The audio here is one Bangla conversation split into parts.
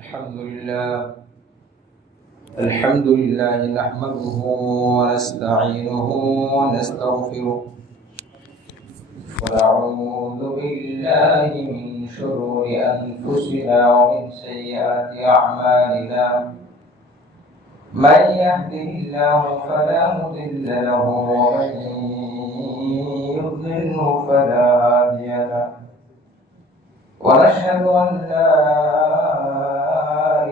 الحمد لله نحمده ونستعينه ونستغفره ونعوذ بالله من شرور أنفسنا ومن سيئات أعمالنا من يهده الله فلا مضل له ومن يضلله فلا هادي له ونشهد أن لا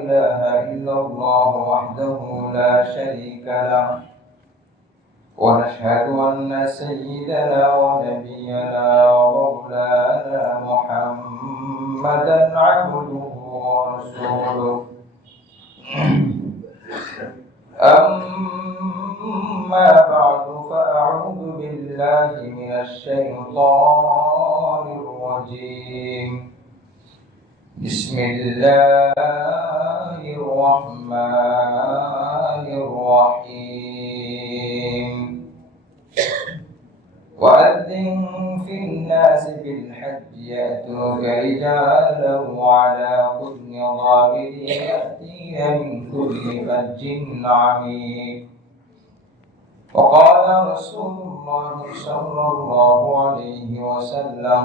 إله إلا الله وحده لا شريك له ونشهد أن سيدنا ونبينا ومولانا محمدا عبده ورسوله أما بعد فأعوذ بالله من الشيطان الرجيم بسم الله الرحمن الرحيم وأذن في الناس بالحج يأتوك رجالا وعلى كل ضامر يأتين من كل فج عميق وقال رسول الله صلى الله عليه وسلم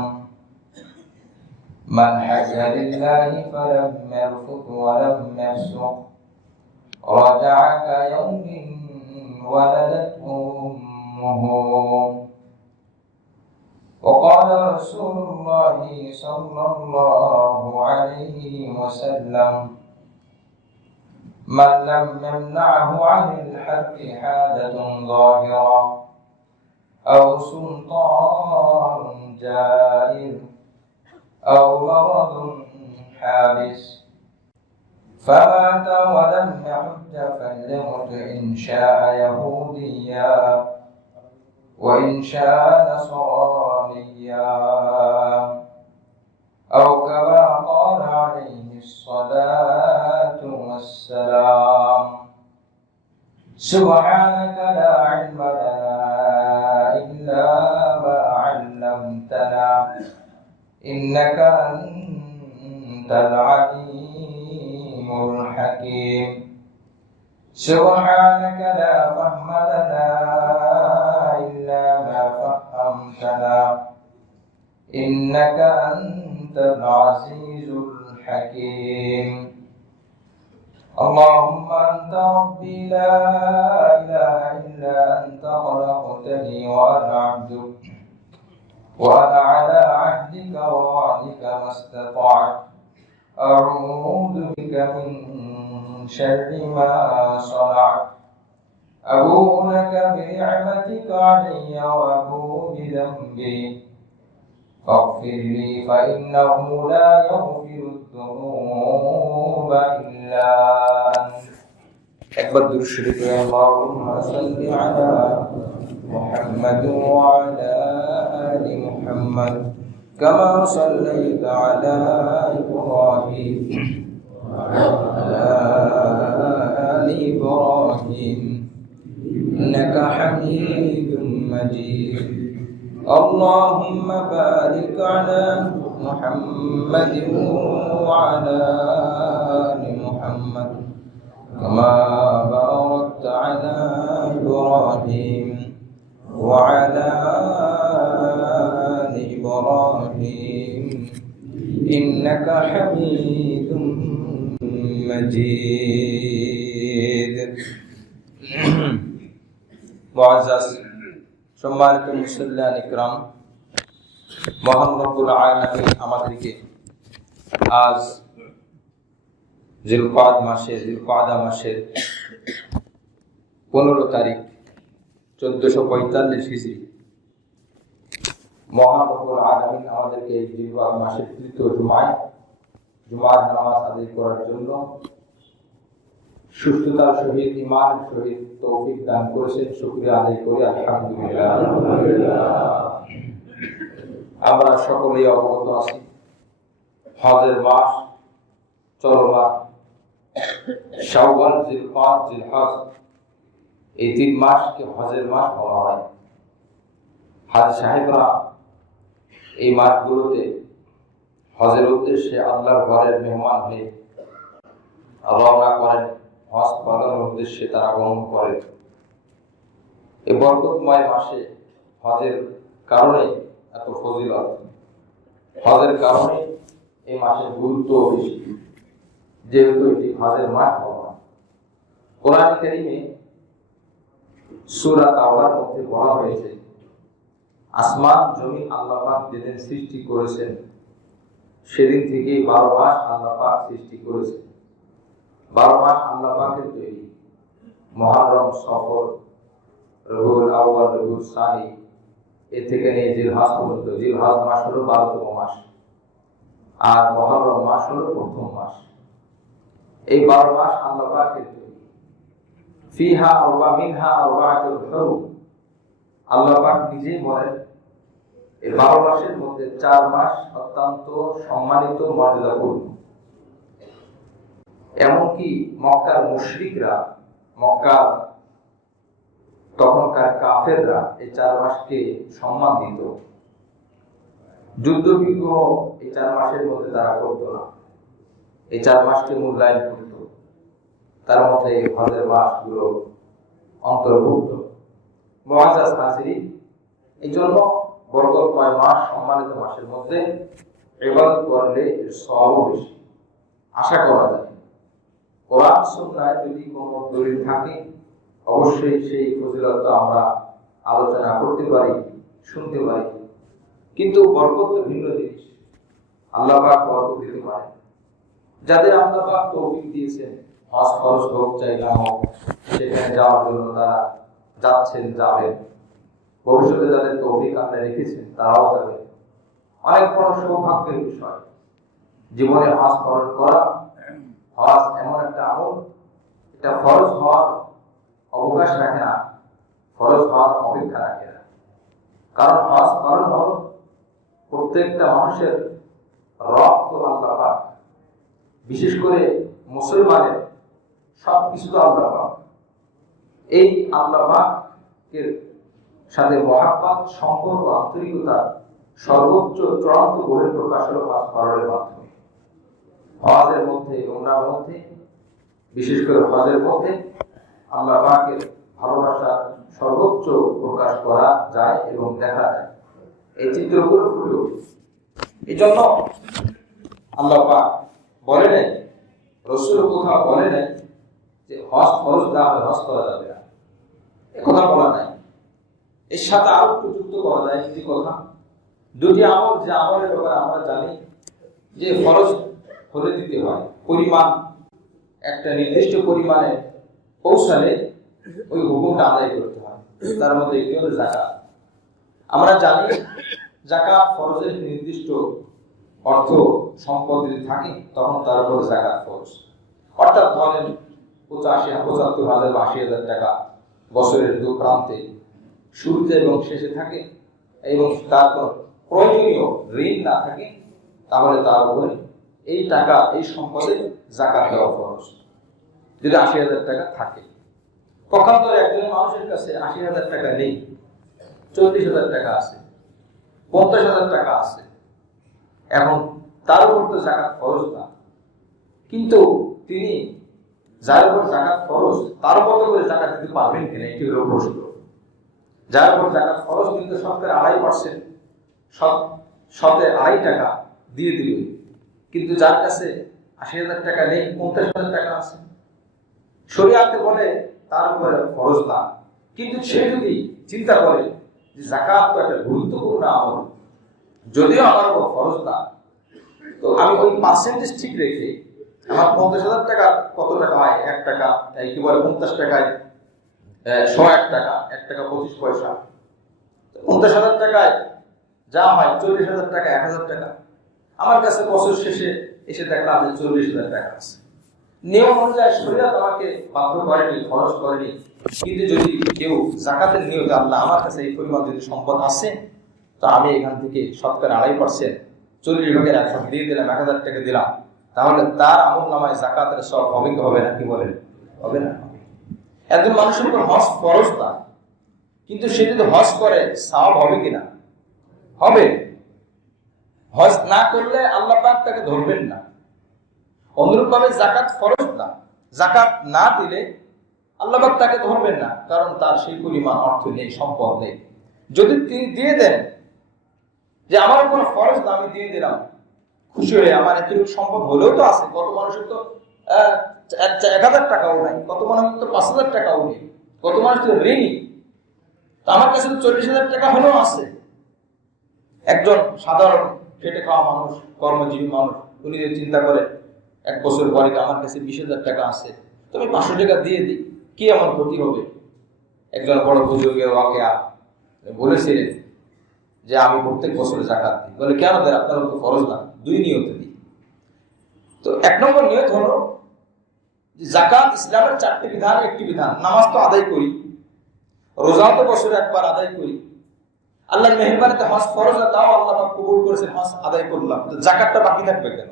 من حج لله فلم يرفث ولم يفسق رجع كيوم ولدته أمه وقال رسول الله صلى الله عليه وسلم من لم يمنعه عن الحج حاجة ظاهرة أو سلطان جائر أو مرض حابس فمات ولم يحج فليمت إن شاء يهوديا وإن شاء نصرانيا أو كما قال عليه الصلاة والسلام سبحانك لا علم لنا إلا ما علمتنا إنك أنت العليم الحكيم سبحانك لا فهم لنا إلا ما فهمتنا إنك أنت العزيز الحكيم اللهم أنت ربي لا إله إلا أنت خلقتني وأنا عبدك وأنا على عهدك ووعدك ما استطعت أعوذ بك من شر ما صنعت أبوء لك بنعمتك علي وأبوء بذنبي فاغفر لي فإنه لا يغفر الذنوب إلا أنت أكبر درود شريف اللهم صل على محمد وعلى آل محمد كما صليت على إبراهيم وعلى آل إبراهيم إنك حميد مجيد اللهم بارك على محمد وعلى آل محمد كما باركت على إبراهيم وعلى آل إبراهيم إنك حميد مجيد মুআজ্জাজ সম্মানিত মুসল্লিয়ান ইকরাম, মহান রব্বুল আলামিন আমাদেরকে আজ জিলকাদ মাসের 15 তারিখ 1445 হিজরি মহান রব্বুল আলামিন আমাদেরকে এই জিলকাদ মাসের তৃতীয় জুমার নামাজ আদায় করার জন্য সুস্থতার সহিত ঈমানের সহিত তৌফিক দান করেছেন। শুকরিয়া আদায় করি আলহামদুলিল্লাহ। আমরা সকলেই অবগত আছি হজের মাস চলমান, শাওয়াল, জিলকাদ, জিলহজ, এই 3 মাসকে হজের মাস বলা হয়। হাজী সাহেবরা এই মাসগুলোতে হজের উদ্দেশ্যে আল্লাহর ঘরের মেহমান হয়ে রওনা করেন, হজ পালনের উদ্দেশ্যে তারা গমন করে। এই বরকতময় মাসে হজের কারণে এত ফজিলত, হজের কারণে এই মাসের গুরুত্ব বেশি, যেহেতু এটি হজের মাস বলা হয়। কোরআন কারীমে সূরা তাওবার মধ্যে বলা হয়েছে, আসমান জমিন আল্লাহ পাক যেদিন সৃষ্টি করেছেন সেদিন থেকে 12 মাস আল্লাহ পাক সৃষ্টি করেছেন। 12 মাস আল্লাহ পাকের তৈরি। মুহররম, সফর, রবিউল আউয়াল, রবিউল সানি, এ থেকে নিয়ে জিলহজ পর্যন্ত। জিলহজ মাস হলো 12তম মাস, আর মুহররম মাস হলো প্রথম মাস। এই 12 মাস আল্লাহ পাকের তৈরি। ফিহা ওয়া মিনহা আরবাআতুল হুরুম, আল্লাহ পাক নিজেই বলেন এই 12 মাসের মধ্যে 4 মাস অত্যন্ত সম্মানিত, মর্যাদাপূর্ণ। এমনকি মক্কার মুশরিকরা, মক্কার তখনকার কাফেররা এই 4 মাসকে সম্মান দিত। যুদ্ধ বিগ্রহ এই 4 মাসের মধ্যে তারা করত না, এই 4 মাসকে মূল্যায়ন করত। তার মধ্যে এই হজের মাসগুলো অন্তর্ভুক্ত। মুআজ্জাজ হাজিরিন, এই জন্য বরকতময় মাস, সম্মানিত মাসের মধ্যে ইবাদত করলে এর সওয়াব বেশি আশা করা যায়। কোরআন সুন্নাহয় যদি কোনো দলিল থাকে অবশ্যই সেই ফজিলত আমরা আলোচনা করতে পারি, শুনতে পারি। কিন্তু বরকত তো ভিন্ন জিনিস। আল্লাহ পাক বরকত দিতে পারেন। যাদের আল্লাহ পাক তৌফিক দিয়েছেন, হজ ফরজ হোক চাই না হোক, সেখানে যাওয়ার জন্য তারা যাচ্ছেন, যাবেন। ভবিষ্যতে যাদের তৌফিক আল্লাহ রেখেছেন তারাও যাবে। অনেক বড় সৌভাগ্যের বিষয় জীবনে হজ পালন করা। হজ এমন একটা আমল, এটা ফরজ হওয়ার অবকাশ রাখে না, ফরজ হওয়ার অপেক্ষা রাখে না। কারণ হজ পালন হল প্রত্যেকটা মানুষের রক্ত আল্লাহ পাক, বিশেষ করে মুসলমানের সবকিছু তো আল্লাহ পাক। এই আল্লাহ পাকের সাথে মহাব্বত, সম্পর্ক, আন্তরিকতা সর্বোচ্চ চূড়ান্ত বহিঃপ্রকাশ হলো হজ পালনের মাধ্যমে। হজের মধ্যে, উমরার মধ্যে, বিশেষ করে হজের মধ্যে আল্লাহ পাকের ভালোবাসার সর্বোচ্চ প্রকাশ করা যায় এবং দেখা যায়। এই চিত্রগুলো ফুটে ওঠে। এই জন্য আল্লাহ পাক বলে নাই, রাসূল কোথাও বলে নাই যে হজ ফরজ না হলে হজ করা যাবে না, এ কথা বলা নাই। এর সাথে আরো একটু যুক্ত করা যায় একটি কথা। দুটি আমল, যে আমলের ব্যাপারে আমরা জানি যে ফরজ হলে দিতে হয়, পরিমাণ একটা নির্দিষ্ট পরিমাণে পৌঁছালে ওই হুকুমটা আদায় করতে হয়। তার মধ্যে একটি হলো যাকাত। আমরা জানি যাকাত ফরজের নির্দিষ্ট অর্থ সম্পদ যদি থাকে তখন তার উপর যাকাত ফরজ। অর্থাৎ ধরেন 75,000 বা 80,000 টাকা বছরের দু প্রান্তে শুরুতে এবং শেষে থাকে, এবং তারপর প্রয়োজনীয় ঋণ না থাকে, তাহলে তার উপরে এই টাকা, এই সম্পদে যাকাত দেওয়া ফরজ। যদি 80,000 টাকা থাকে, পক্ষান্তরে একজন মানুষের কাছে 80,000 টাকা নেই, 40,000 টাকা আছে, 50,000 টাকা আছে, এখন তার উপর তো যাকাত ফরজ না। কিন্তু তিনি যার উপর যাকাত ফরজ তার মতো করে যাকাত দিতে পারবেন কিনা, এটি হলো প্রশ্ন। যার উপর যাকাত ফরজ কিন্তু শতকরা 2.5%, শতে 2.5 টাকা দিয়ে দিল। কিন্তু যার কাছে 80,000 টাকা নেই, 50,000 টাকা আছে, শরীয়তে বলে তার উপরে ফরজ না। কিন্তু সে যদি চিন্তা করে যে যাকাত তো একটা গুরুত্বপূর্ণ আমল, যদিও আমার উপর ফরজ না, তো আমি ওই পার্সেন্টেজ ঠিক রেখে আমার 50,000 টাকা কত টাকা হয়, 1 টাকা, কি বলে 50 টাকায় 101 টাকা, 1 টাকা 25 পয়সা, 50,000 টাকায় যা হয় 40,000 টাকা, 1,000 টাকা। আমার কাছে বছর শেষে এসে দেখলাম যে 40,000 টাকা আছে। নিয়ম অনুযায়ী শরীয়ত আমাকে বাধ্য করেনি, খরচ করেনি। কিন্তু যদি কেউ যাকাতের নিয়তে আল্লাহ আমার কাছে এই পরিমাণ যদি সম্পদ আছে, তো আমি এখান থেকে শতকরা 2.5%, 40 ভাগের 1 ভাগ দিয়ে দিলাম, 1,000 টাকা দিলাম, তাহলে তার আমল নামায় যাকাতের সব হবে কি হবে না? কি বলেন? হবে না। একজন মানুষের উপর হজ ফরজ না, কিন্তু সে যদি হজ করে সওয়াব হবে কিনা? হবে। হজ না করলে আল্লাহ পাক তাকে ধরবেন না। অনুরূপভাবে জাকাত ফরজ না, জাকাত না দিলে আল্লাহ পাক তাকে ধরবেন না, কারণ তার সেই পরিমাণ অর্থ নেই, সম্পদ নেই। যদি তিনি দিয়ে দেন যে আমার কোনো ফরজ না, আমি দিয়ে দিলাম খুশি হয়ে, আমার এতটুকু সম্পদ হলেও তো আছে, কত মানুষের তো 1000 টাকাও নাই, কত মানুষের তো 5000 টাকাও নেই, কত মানুষ তো ঋণী, তো আমার কাছে তো 40,000 টাকা হলেও আছে। একজন সাধারণ খেটে খাওয়া মানুষ, কর্মজীবী মানুষ, উনি যে চিন্তা করে 1 বছর পরে আমার কাছে 20,000 টাকা আছে, তো আমি 500 টাকা দিয়ে দিই, কি এমন ক্ষতি হবে? একজন বড় বুজুর্গের ওয়াকিয়া বলেছিলেন যে আমি প্রত্যেক বছরে জাকাত দিই। বলে কেন দেন? আপনার তো ফরজ না। 2 নিয়তে দিই। তো 1 নম্বর নিয়ত হলো যে জাকাত ইসলামের 4টি বিধান, একটি বিধান। নামাজ তো আদায় করি, রোজা তো বছরে একবার আদায় করি, আল্লাহর মেহেরবানিতে হজ ফরজ না, তাও আল্লাহ পাক কবুল করেছেন, হজ আদায় করলাম, তো জাকাতটা বাকি থাকবে কেন?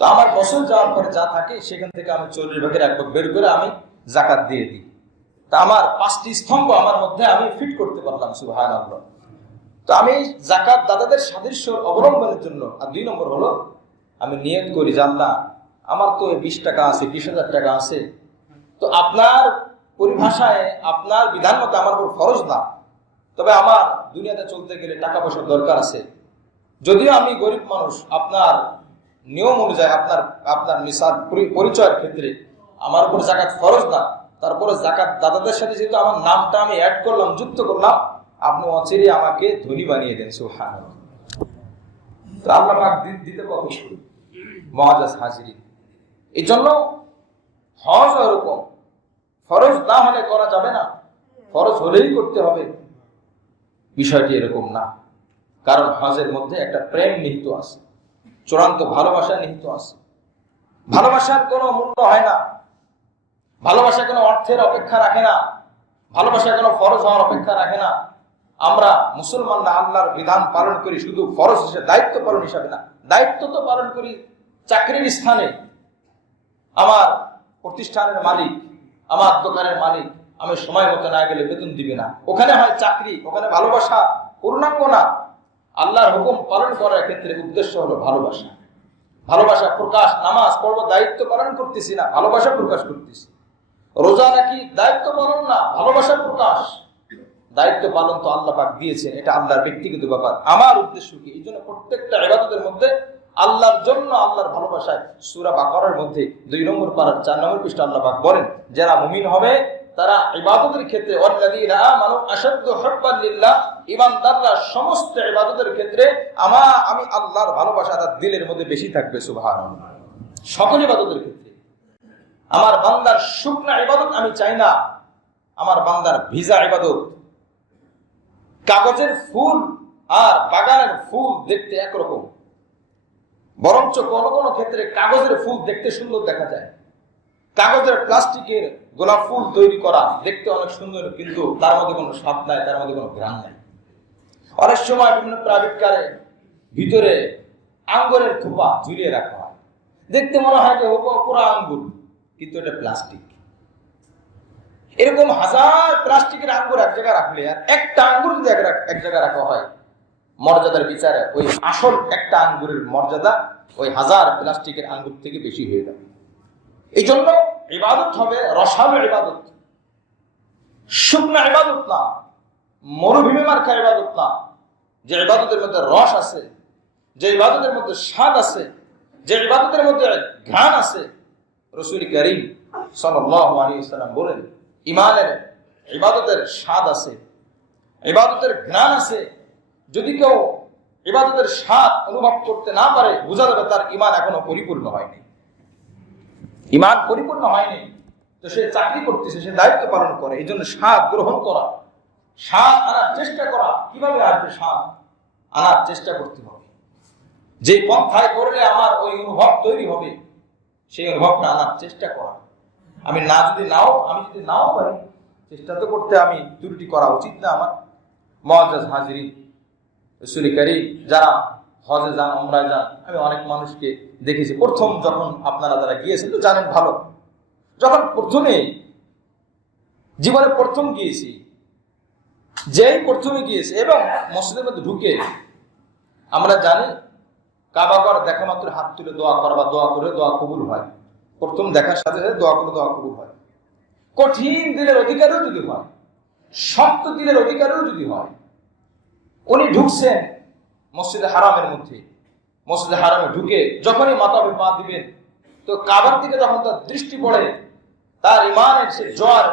তো আমার বছর যাওয়ার পরে যা থাকে সেখান থেকে আমি 40 ভাগের 1 ভাগ বের করে আমি জাকাত দিয়ে দিই। তা আমার 5টি স্তম্ভ আমার মধ্যে আমি ফিট করতে পারলাম, সুবহানাল্লাহ। তো আমি জাকাত দাতাদের সাদৃশ্য অবলম্বনের জন্য। আর 2 নম্বর হলো আমি নিয়ত করি যে আল্লাহ আমার তো 20 টাকা আছে, 20,000 টাকা আছে, তো আপনার পরিভাষায় আপনার বিধান মতো আমার উপর ফরজ না, তবে আমার দুনিয়াতে চলতে গেলে টাকা পয়সার দরকার আছে। যদিও আমি গরিব মানুষ, আপনার নিয়ম অনুযায়ী আপনার মিসাল পরিচয়ের ক্ষেত্রে আমার উপর জাকাত ফরজ না, তারপরে জাকাত দাতাদের সাথে যেহেতু আমার নামটা আমি অ্যাড করলাম, যুক্ত করলাম, আপনি অচিরে আমাকে ধনী বানিয়ে দেন, সুবহানাল্লাহ। তো আল্লাহ পাক দিতে কত মুআজ্জাজ হাজিরিন। এই জন্য হজ এরকম ফরজ না হলে করা যাবে না, ফরজ হলেই করতে হবে, বিষয়টি এরকম না। কারণ হজের মধ্যে একটা প্রেম নিহিত আছে, চূড়ান্ত ভালোবাসা নিহিত আছে। ভালোবাসার কোনো মূল্য হয় না, ভালোবাসা কোনো অর্থের অপেক্ষা রাখে না, ভালোবাসা কোনো ফরজ হওয়ার অপেক্ষা রাখে না। আমরা মুসলমানরা আল্লাহর বিধান পালন করি শুধু ফরজ হিসেবে, দায়িত্ব পালন হিসাবে না। দায়িত্ব তো পালন করি চাকরির স্থানে, আমার প্রতিষ্ঠানের মালিক, আমার দোকানের মালিক, আমি সময় মতো না গেলে বেতন দিবে না, ওখানে হয় চাকরি, ওখানে ভালোবাসা পূর্ণাঙ্গ না। আল্লাহর হুকুম পালন করার ক্ষেত্রে উদ্দেশ্য হলো ভালোবাসা। ভালোবাসা প্রকাশ, নামাজ পড়ব দায়িত্ব পালন করতেছি না, ভালোবাসা প্রকাশ করতেছি। রোজা রাখি দায়িত্ব পালন না, ভালোবাসা প্রকাশ। দায়িত্ব পালন তো আল্লাহ পাক দিয়েছেন, এটা আল্লাহর ব্যক্তিগত ব্যাপার। আমার উদ্দেশ্য কি? এই জন্য প্রত্যেকটা ইবাদতের মধ্যে আল্লাহর জন্য, আল্লাহর ভালোবাসায় সূরা বাকারার মধ্যে 2 নম্বর পারার 4 নম্বর পৃষ্ঠা আল্লাহ পাক বলেন, যারা মুমিন হবে তারা ইবাদতের ক্ষেত্রে ওয়াল্লাযীনা আমানু আশাদ্দু হুব্বান লিল্লাহ, ঈমানদাররা সমস্ত ইবাদতের ক্ষেত্রে আমি আল্লাহর ভালোবাসা তার দিলের মধ্যে বেশি থাকবে, সুবহানাল্লাহ। সকল ইবাদতের ক্ষেত্রে আমার বান্দার শুকনা ইবাদত আমি চাই না, আমার বান্দার ভিজা ইবাদত। কাগজের ফুল আর বাগানের ফুল দেখতে একরকম, বরঞ্চ কোনো কোনো ক্ষেত্রে কাগজের ফুল দেখতে সুন্দর দেখা যায়। কাগজের প্লাস্টিকের গোলাপ ফুল তৈরি করা দেখতে অনেক সুন্দর, কিন্তু তার মধ্যে কোনো স্বাদ নাই, তার মধ্যে কোনো ঘ্রাণ নাই। অনেক সময় বিভিন্ন প্রাইভেট কারে ভিতরে আঙ্গুরের থোপা ঝুলিয়ে রাখা হয়, দেখতে মনে হয় যে পুরো আঙ্গুর, কিন্তু এটা প্লাস্টিক। এরকম হাজার প্লাস্টিকের আঙ্গুর এক জায়গায় রাখলে, আর একটা আঙ্গুর যদি এক জায়গায় রাখা হয়, মর্যাদার বিচারে ওই আসল একটা আঙ্গুরের মর্যাদা ওই হাজার প্লাস্টিকের আঙ্গুর থেকে বেশি হয়ে যাবে। এই জন্য ইবাদত হবে রসালো ইবাদত, শুকনা ইবাদত না, মরুভূমি মার্কা ইবাদত না। যে ইবাদতের মধ্যে রস আছে, যে ইবাদতের মধ্যে স্বাদ আছে, যে ইবাদতের মধ্যে ঘ্রাণ আছে। রাসূল করিম সাল্লাল্লাহু আলাইহি ওয়াসাল্লাম বলেন, ঈমানের ইবাদতের স্বাদ আছে, ইবাদতের ঘ্রাণ আছে। যদি কেউ ইবাদতের স্বাদ অনুভব করতে না পারে, বোঝা যাবে তার ঈমান এখনো পরিপূর্ণ হয়নি। ঈমান পরিপূর্ণ হয়নি, তো সে চাকরি করতেছে, সে দায়িত্ব পালন করে, এই জন্য স্বাদ গ্রহণ করা, স্বাদ আনার চেষ্টা করা। কিভাবে আসবে স্বাদ? আনার চেষ্টা করতে হবে। যে পন্থায় করলে আমার ওই অনুভব তৈরি হবে, সেই অনুভবটা আনার চেষ্টা করা। আমি যদি নাও পারি, চেষ্টা তো করতে, আমি ত্রুটি করা উচিত না আমার। মুআজ্জাজ হাজিরিন, রাসূল করিম যারা হজে যান, উমরায় যান, আমি অনেক মানুষকে দেখেছি, প্রথম যখন আপনারা যারা গিয়েছেন তো জানেন ভালো, যখন জীবনে প্রথম গিয়েছি, যেই প্রথমে গিয়েছে এবং মসজিদের মধ্যে ঢুকে আমরা জানি কাবা ঘর দেখা মাত্র হাত তুলে দোয়া করা বা দোয়া করে দোয়া কবুল হয়, প্রথম দেখার সাথে সাথে দোয়া করে দোয়া কবুল হয়। কঠিন দিলের অধিকারীও যদি হয়, শক্ত দিলের অধিকারীও যদি হয়, উনি ঢুকছেন মসজিদে হারামের মধ্যে, মসজিদে হারামে ঢুকে যখনই মাথা পা দিবেন, তো কাবার দিকে যখন তার দৃষ্টি পড়ে, তার ইমানের সে জ্বর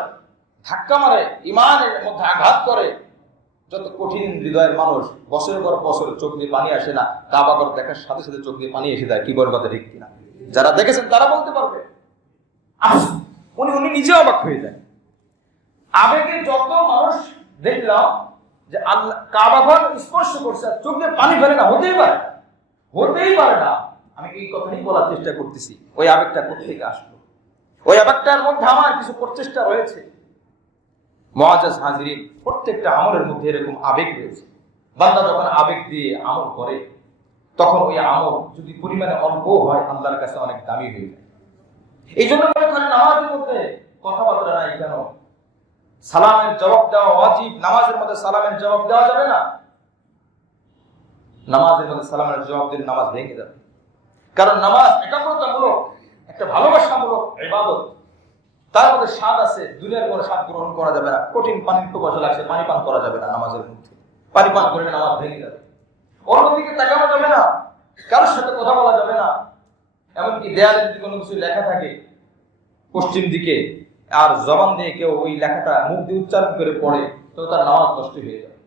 ধাক্কা মারে, ইমানের মধ্যে আঘাত করে। যত কঠিন হৃদয়ের মানুষ বছরের পর বছর চোখ দিয়ে পানি আসে না, কাবা ঘর দেখার সাথে সাথে চোখ দিয়ে পানি এসে যায়। কি বল কথা ঠিক কিনা? যারা দেখেছেন তারা বলতে পারবে। উনি নিজে অবাক হয়ে যায়। আবেগে যত মানুষ দেখলাম যে আল্লাহ কাবা ঘর স্পর্শ করছে, চোখ দিয়ে পানি ফেলে না, হতেই পারে না। আমি এই কথাই বলার চেষ্টা করতেছি, ওই আবেগটা কোথা থেকে আসলো? ওই আবেগটার মধ্যে আমার কিছু প্রচেষ্টা রয়েছে। মুআজ্জাজ হাজিরিন, প্রত্যেকটা আমলের মধ্যে এরকম আবেগ রয়েছে। বান্দা যখন আবেগ দিয়ে আমল করে, তখন ওই আমল যদি পরিমাণে অল্প হয়, আল্লাহর কাছে অনেক দামি হয়ে যায়। এই জন্য মনে করেন নামাজের মধ্যে কথাবার্তা নাই কেন? সালামের জবাব দেওয়া ওয়াজিব। নামাজের মধ্যে সালামের জবাব দেওয়া যাবে না। নামাজের মধ্যে সালামের জবাব দিলে নামাজ ভেঙে যাবে। কারণ নামাজ একাগ্রতামূলক, একটা ভালোবাসামূলক ইবাদত। তার মধ্যে স্বাদ আছে, দুনিয়ার কোনো স্বাদ গ্রহণ করা যাবে না। কঠিন পানির পিপাসা লাগছে, পানি পান করা যাবে না নামাজের মধ্যে। পানি পান করলে নামাজ ভেঙে যাবে। অন্যদিকে তাকানো যাবে না, কারোর সাথে কথা বলা যাবে না। এমনকি দেয়ালে যদি কোনো কিছু লেখা থাকে পশ্চিম দিকে, আর জবান দিয়ে কেউ ওই লেখাটা মুখ দিয়ে উচ্চারণ করে পড়ে, তো তার নামাজ নষ্ট হয়ে যাবে।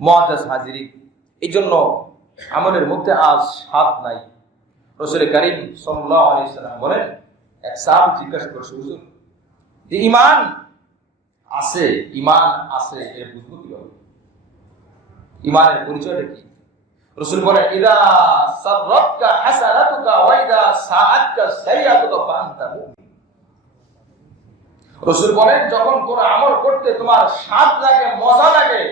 মুআজ্জাজ হাজিরিন, এই জন্য আমলের মধ্যে আজ স্বাদ নাই। রাসূল কারীম সাল্লাল্লাহু আলাইহি ওয়াসাল্লাম বলেন, এক সাহাবী জিজ্ঞাসা করছে, হুজুর, যে ঈমান আছে এর বুঝবো কিভাবে? ঈমানের পরিচয়টা কি? রাসূল বলেন, ইদা সাররাতকা হাসানাতুকা ওয়া ইদা সাআতকা সাইয়্যাতুকা ফাআনতা মুমিন। রাসূল বলেন, যখন কোন আমল করতে তোমার স্বাদ লাগে, মজা লাগে,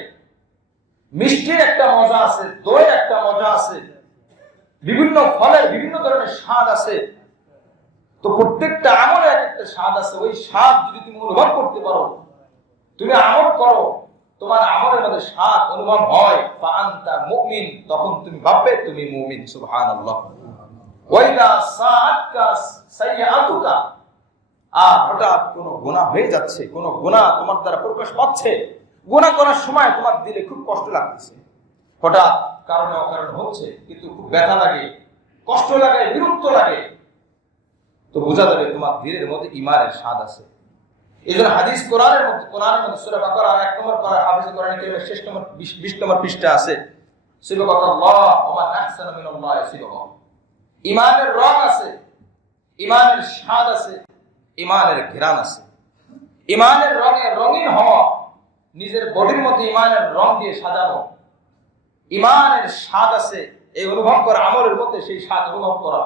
মিষ্টির একটা মজা আছে, দই একটা মজা আছে, বিভিন্ন ফলের বিভিন্ন ধরনের স্বাদ আছে, তো প্রত্যেকটা আমলে এক একটা স্বাদ আছে। ওই স্বাদ যদি তুমি অনুভব করতে পারো, তুমি আমল করো, তোমার আমলের মধ্যে স্বাদ অনুভব হয়, ফাআনতা মুমিন, তখন তুমি ভাববে তুমি মুমিন। সুবহানাল্লাহ। ওয়াইদা সাআতকা সাইয়্যাতুকা, আর হঠাৎ কোনো গুনাহ হয়ে যাচ্ছে, কোনো গুনাহ তোমার দ্বারা প্রকাশ পাচ্ছে, গুনাহ করার সময় তোমার দিলে খুব কষ্ট লাগতেছে, হঠাৎ কারণে অকারণে হচ্ছে, কিন্তু খুব ব্যথা লাগে, কষ্ট লাগে, বিরক্ত লাগে, তো বোঝা যাবে তোমার দিলের মধ্যে ঈমানের স্বাদ আছে। এই জন্য হাদিস কোরআনের মধ্যে সূরা বাকারা 1 নম্বর পারা হাফেজে কোরআন কারীমের 20 নম্বর পৃষ্ঠা আছে, সিবগাতাল্লাহ ওয়া মান আহসানু মিনাল্লাহি সিবগা। ঈমানের রং আছে, ঈমানের স্বাদ আছে, ঈমানের ঘ্রাণ আছে। ঈমানের রঙে রঙিন হওয়া, নিজের বডির মধ্যে ঈমানের রং দিয়ে সাজানো, ঈমানের স্বাদ আছে, এই অনুভব করা, আমলের মধ্যে সেই স্বাদ অনুভব করা।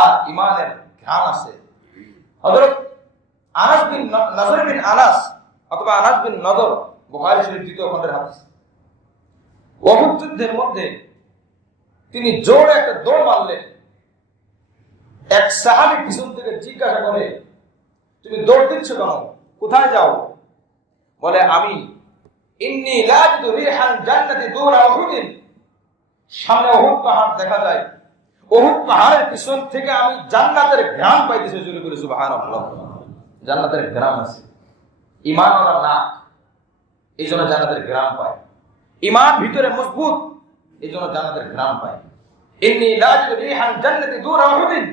আর ঈমানের ঘ্রাণ আছে। হযরত আনাস বিন নজর বিন আনাস অথবা আনাস বিন নজর, বুখারী শরীফ 2 খণ্ডের হাদিস, উহুদ যুদ্ধের মধ্যে তিনি জোরে একটা দৌড় মারলেন। এক সাহাবী পিছন থেকে জিজ্ঞাসা করে, তুমি দৌড় দিচ্ছ কেন, কোথায় যাও? বলে, আমি ইন্নী লা আজিদু রিহান জান্নাতি দুনা উহুদিন, সামনে উহুদ পাহাড় দেখা যায়, উহুদ পাহাড়ের পিছন থেকে আমি জান্নাতের ঘ্রাণ পাইতেছি। জোরে করে সুবহানাল্লাহ। জান্নাতের ঘ্রাণ আছে। ঈমান ওনার না, এই জন্য জান্নাতের ঘ্রাণ পায়। ঈমান ভিতরে মজবুত, এই জন্য জান্নাতের ঘ্রাণ পায়। ইন্নী লা আজিদু রিহান জান্নাতি দুনা উহুদিন,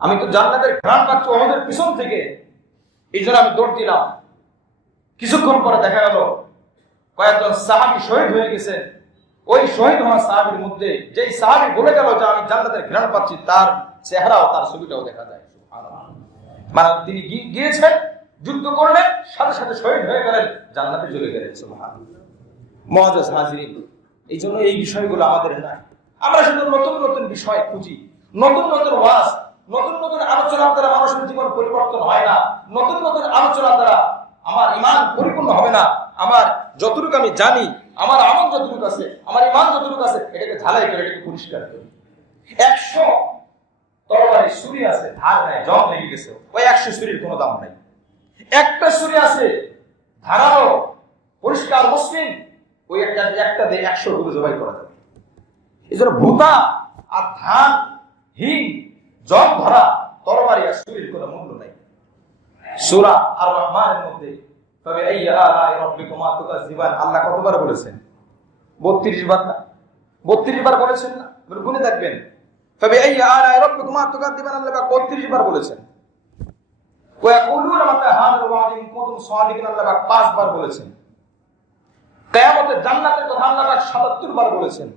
আমি তো জান্নাতের ঘ্রাণ পাচ্ছি উহুদের পিছন থেকে, এই জন্য আমি দৌড় দিলাম। কিছুক্ষণ পরে দেখা গেল কয়েকজন সাহাবী শহীদ হয়ে গেছে। ওই শহীদ হওয়া সাহাবীর মধ্যে যেই সাহাবী বলে গেল যে আমি জান্নাতের ঘ্রাণ পাচ্ছি, তার চেহারাও তার ছবিটাও দেখা যায়। মানে তিনি গিয়েছেন, যুদ্ধ করলেন, সাথে সাথে শহীদ হয়ে গেলেন, জান্নাতে চলে গেলেন। সুবহানাল্লাহ। মুআজ্জাজ হাজিরিন, এই জন্য এই বিষয়গুলো আমাদের নাই। আমরা শুধু নতুন নতুন বিষয় খুঁজি, নতুন নতুন ওয়াজ, নতুন নতুন আলোচনার দ্বারা মানুষের জীবন পরিবর্তন হয় না। নতুন নতুন আলোচনার দ্বারা আমার ঈমান পরিপূর্ণ হবে না। আমার যতটুকু আমি জানি, আমার আমল যতটুকু আছে, আমার ঈমান যতটুকু আছে, এটাকে ঝালাই করে, এটাকে পরিষ্কার করি। 100 তরবারি ছুরি আছে, ধার নাই, জং লেগে গেছে, ওই 100 ছুরির কোনো দাম নাই। একটা ছুরি আছে ধারালো, পরিষ্কার মসৃণ, ওই একটা দিয়ে 100 গরু জবাই করা যাবে। এই জন্য ভূতা আর ধান হিং জল ধরা তরবারি আর শরীর কোনো মূল্য নাই। সূরা আর রহমানের মধ্যে তবে আইয়া আলাই রাব্বিকুমা তুকাজ্জিবান আল্লাহ কতবার বলেছেন? 32 বার না? 32 বার বলেছেন না? গুনে দেখবেন। তবে আইয়া আলাই রাব্বিকুমা তুকাজ্জিবান আল্লাহ 32 বার বলেছেন। ওয়া ইয়াকুলুনা মাতা হাযাল ওয়া'দ ইন কুনতুম সাদিকিন আল্লাহ 5 বার বলেছেন। কিয়ামতের জান্নাতের কথা আল্লাহ 77 বার বলেছেন।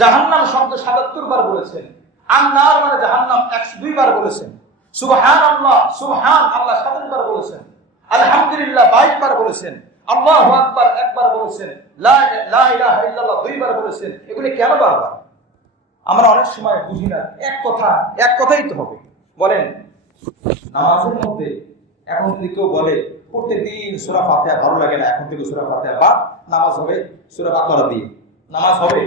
জাহান্নাম শব্দ 77 বার বলেছেন। আন-নার মানে জাহান্নাম 102 বার বলেছেন। সুবহানাল্লাহ সুবহান আল্লাহ 27 বার বলেছেন। আলহামদুলিল্লাহ 22 বার বলেছেন। আল্লাহু আকবার 1 বার বলেছেন। লা ইলাহা ইল্লাল্লাহ 2 বার বলেছেন। এগুলি কেন বারবার? আমরা অনেক সময় বুঝি না। এক কথাই তো হবে। বলেন নামাজের মধ্যে এখন যদি কেউ বলে প্রত্যেকদিন সূরা ফাতিহা ভালো লাগে না, এখন থেকে সূরা ফাতিহা বা নামাজ হবে সূরা বাকারা দিয়ে, নামাজ হবে?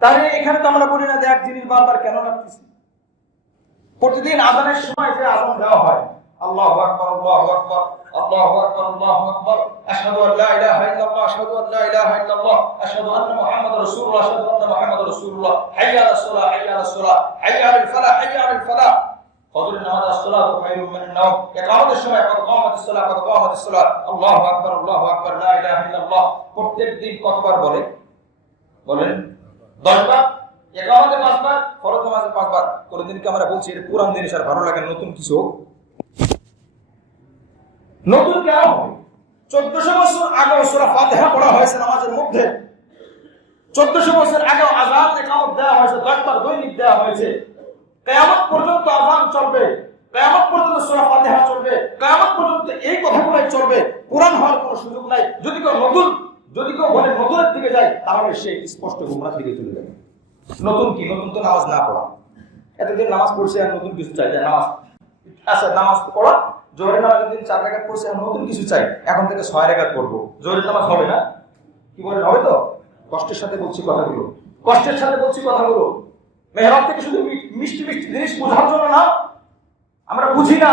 তাহলে এখানে তো আমরা বলি না যে এক জিনিস বারবার কেন রাখতেছি? প্রতিদিন আযানের সময় যে আযান দেওয়া হয়, আল্লাহু আকবার আল্লাহু আকবার আল্লাহু আকবার আল্লাহু আকবার আশহাদু আল লা ইলাহা ইল্লাল্লাহ আশহাদু আল লা ইলাহা ইল্লাল্লাহ আশহাদু আন্না মুহাম্মাদার রাসূলুল্লাহ আশহাদু আন্না মুহাম্মাদার রাসূলুল্লাহ হাইয়া আলাস সালাহ হাইয়া আলাস সালাহ হাইয়া আলাল ফালাহ হাইয়া আলাল ফালাহ। ফজরের নামাজ as-সালাতু খায়রুম মিনান নাওম, ইকামতের সময় কদ কামাতিস সালাহ কদ কামাতিস সালাহ আল্লাহু আকবার লা ইলাহা ইল্লাল্লাহ প্রত্যেকদিন কতবার বলেন? 10 বার। ইকামতে 5 বার, ফরজ নামাজে 5 বার। কোনদিন কি আমরা বলছি এটা পুরান জিনিস আর ভালো লাগে নতুন কিছু? নতুন কেন হয়? 1400 বছর আগে সূরা ফাতিহা পড়া হয়েছে নামাজের মধ্যে। 1400 বছর আগে আযান ইকামত দেওয়া হয়েছে, 10 বার দৈনিক দেওয়া হয়েছে। কিয়ামত পর্যন্ত আযান চলবে, কিয়ামত পর্যন্ত সূরা ফাতিহা চলবে, কিয়ামত পর্যন্ত এই কথাগুলোই চলবে। পুরান হওয়ার কোনো সুযোগ নাই। যদি কেউ বলে নতুনের দিকে যায় তাহলে সে স্পষ্ট গুমরাহ দিকে চলে যাবে। নতুন কি? নতুন তো নামাজ না পড়া। এতদিন নামাজ পড়ছে আর নতুন কিছু চাই? নামাজ আচ্ছা নামাজ পড়া, জোহরের নামাজ দিন 4 রাকাত পড়ছে আর নতুন কিছু চাই, এখন থেকে 6 রাকাত পড়বো। জোহরের নামাজ হবে না? কি বলেন, হবে তো? কষ্টের সাথে বলছি কথাগুলো। মেহরাব থেকে শুধু মিষ্টি জিনিস বোঝার জন্য না, আমরা বুঝি না।